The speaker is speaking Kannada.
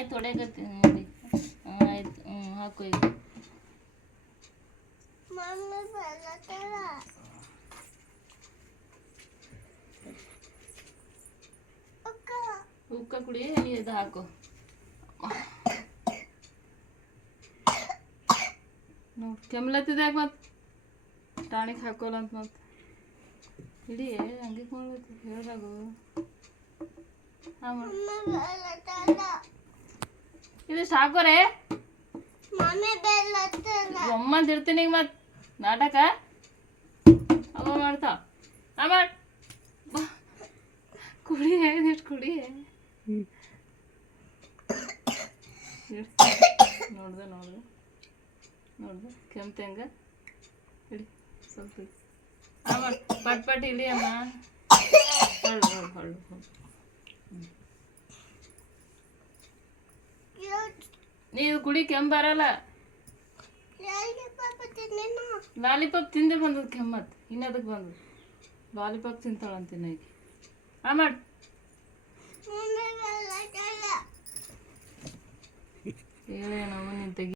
ಆಯ್ತು ಹೊಡೆಯಕತ್ತೀನಿ ನೋಡಿ. ಆಯ್ತು ಹಾಕು ಈಗ. ಉಕ್ಕ ಕುಡಿ, ನೀ ಇದು ಹಾಕು. ನೋಡಿ ಕೆಮ್ಲತ್ತಿದ ಯಾಕೆ ಮತ್ತೆ ಟಾಣಿಕ್ ಹಾಕೋಲ್ಲ ಅಂತ ಮತ್ತೆ ಇಡೀ ಹಂಗೆ ಮಾಡ್ಲತ್ತಿ ಹೇಳ್ದಾಗು. ಇದಿಷ್ಟು ಹಾಕೋರೆ ಒಮ್ಮಂತ ಇರ್ತೀನಿ ಈಗ ಮತ್ತೆ ನಾಟಕ ಅವ ಮಾಡ್ತಾವ. ಮಾಡ್ ಕುಡಿ ಇಷ್ಟು ಕುಡಿ. ನೋಡ್ದೆ ನೋಡ್ದೆ ನೋಡ್ದೆ ಕೆಮ್ತೆ ಹಂಗ ಇಡಿ ಸ್ವಲ್ಪ ಪಟ್ ಪಟ್ ಇಡಿ ಅಮ್ಮ. ಹೊಳ್ಳು ಹೊಳ್ಳು ಹೊಳ್ಳು ಹೊಳ್ಳು. ನೀವು ಕುಡಿ ಕೆಮ್ಮು ಬರಲ್ಲ. ಲಾಲಿಪಾಪ್ ತಿಂದೆ ಬಂದದ್ದು ಕೆಮ್ಮತ್ತು ಇನ್ನದಕ್ಕೆ ಬಂದದ್ದು. ಲಾಲಿಪಾಪ್ ತಿಂತಾಳಂತೀನಿ ಈಗ. ಮಾಡು